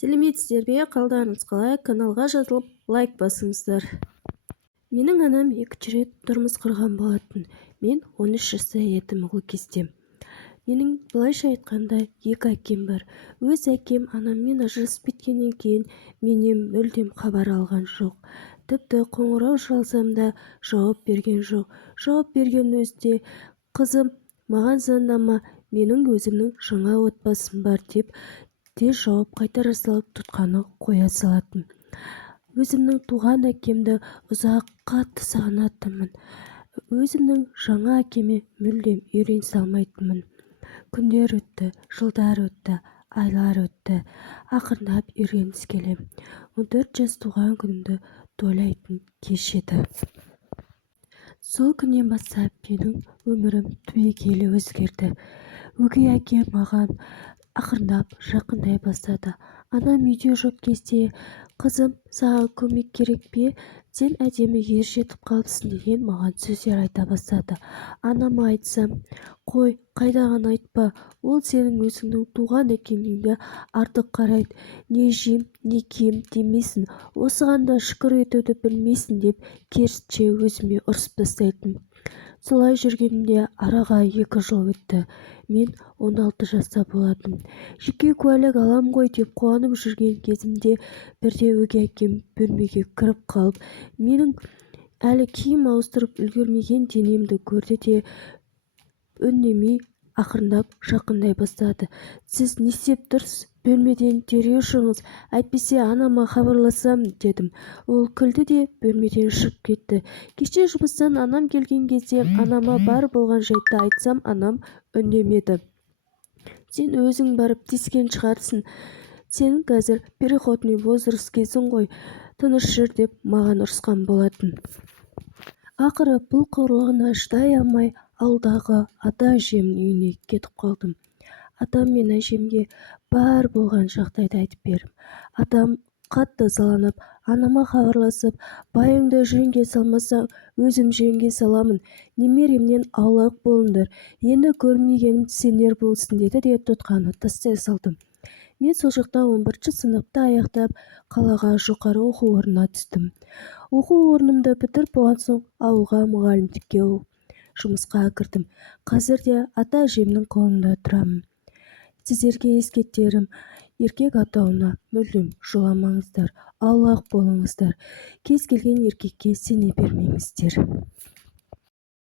Сәлеметсіздер бе? Қалдарыңыз қалай? Каналға жазылып лайк басыңыздар. Менің анам екінші рет тұрмыс құрған болатын. Мен 13 жаста едім ол кезде. Менің былайша айтқанда екі әкем бар. Өз әкем анаммен ажырасып кеткеннен кейін менен мүлдем хабар алған жоқ. Тіпті қоңырау шалсам да жауап берген жоқ. Жауап берген өзде қызым маған звондама, менің өзімнің жаңа отбасым бар деп тез жауап қайтара салып тұтқаны қоя салатын. Өзімнің туған әкемді ұзақ қатты сағынатынмын. Өзімнің жаңа әкеме мүлдем үйренісе алмайтынмын. Күндер өтті, жылдар өтті, айлар өтті. Ақырындап үйреніс келем. 14 жас туған күнімді тойлайтын кеш еді. Сол күннен бастап менің өмірім түбегейлі өзгерді. Өгей әкем маған ақырындап жақындай бастады. Анам үйде жоқ кезде, қызым, саған көмек керек пе? Сен әдемі ер жетіп қалыпсың деген маған сөздер айта бастады. Анама айтсам, қой, қайдаған айтпа, ол сенің өзіңнің туған әкеңнен артық қарайды. Не жейм, не кием демейсің, осыған да шүкір етуді білмейсің деп керісінше өзіме ұрсып тастайтын. Солай жүргенімде араға 2 жыл өтті. Мен 16 жаста болатын. Жеке куәлік алам ғой деп қуанып жүрген кезімде бірде өгей әкем бөлмеге кіріп қалып, менің әлі киім ауыстырып үлгермеген денемді көрді де үндемей ақырындап жақындай бастады. Сіз не істеп тұрсыз? Бөлмеден дереу шығыңыз, әйтпесе анама хабарласам дедім. Ол күлді де бөлмеден шығып кетті. Кеше жұмыстан анам келген кезде анама бар болған жайтты айтсам, анам үндемеді. Сен өзің барып тиіскен шығарсың. Сен қазір переходный возраст кезің ғой, тыныш жүр деп маған ұрысқан болатын. Ақыры бұл қорлығына шыдай алмай ауылдағы ата-әжемнің үйіне кетіп қалдым. Атам мен әжемге бар болған жағдайды айтып бердім. Атам қатты ызаланып, анама хабарласып, байыңды жөнге салмасаң, өзім жөнге саламын. Немеремнен аулақ болыңдар. Енді көрмегенім сендер болсын деді де тұтқаны тастай салдым. Мен сол жақта 11 сыныпты аяқтап, қалаға жоғары оқу орнына түстім. Оқу орнымды бітіріп болған соң ауылға мұғалімдікке жұмысқа кірдім. Қазір де ата-әжемнің қолында тұрамын. Сіздерге ескертерім, еркек атауына мүлдем жоламаңыздар, аулақ болыңыздар. Кез келген еркекке сене бермеңіздер.